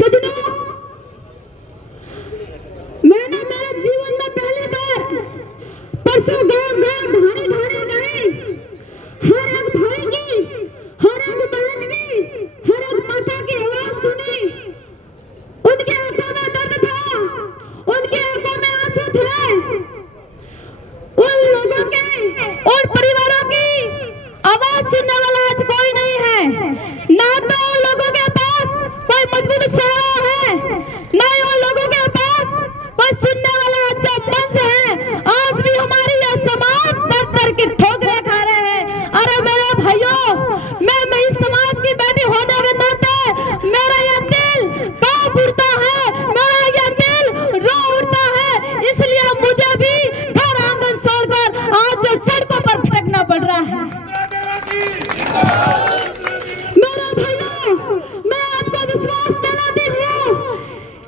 सजनों, मैंने मेरे जीवन में पहली बार परसों गांव ढाणी गई, हर एक भाई की, हर एक बहन की, हर एक माता की आवाज सुनी। उनके आंखों में दर्द था, उनके आंखों में आंसू थे। उन लोगों के, उन परिवारों की आवाज सुनने वाला आज कोई नहीं है। ना तो उन लोगों के पास कोई मजबूत सहारा है, ना ही उन लोगों के पास कोई सुनने वाला अच्छा मंच है। आज भी हमारी यह समाज दर की ठोकरें खा रहे हैं। अरे मेरे भाइयों, मैं इस समाज की बेटी होने के नाते मेरा यह दिल कांप उठता है, मेरा यह दिल रो उठता है। इसलिए मुझे भी घर आंगन छोड़कर आज सड़कों पर भटकना पड़ रहा है। मेरे भाइयों, मैं आपको विश्वास दिलाती हूँ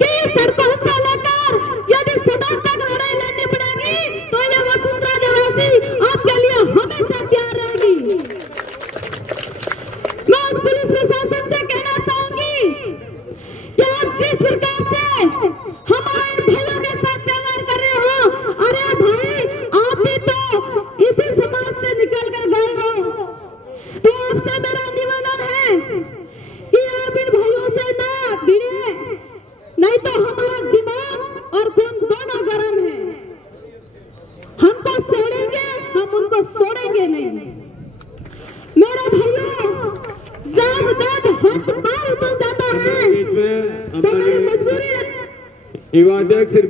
कि सड़कों से लेकर यदि सदा तक लड़ाई लड़नी पड़ेगी तो यह वसुंधरा निवासी आपके लिए हमेशा तैयार रहेगी। मैं उस पुलिस प्रशासन से कहना चाहूंगी कि आप जिस प्रकार से हमारे इन भाइयों के साथ व्यवहार कर रहे हो, अरे भाई आप भी तो इसी समाज से निकल कर गए हो, तो आपसे मेरा निवेदन है कि आप इन भाइयों से ना भिड़िए, नहीं तो हमारा दिमाग और खून दोनों गर्म है। हम तो सड़ेंगे, हम उनको छोड़ेंगे नहीं। मेरे भाइयों, जब दर्द हाथ पार उतर जाता है तो मेरी मजबूरी युवा अध्यक्ष श्री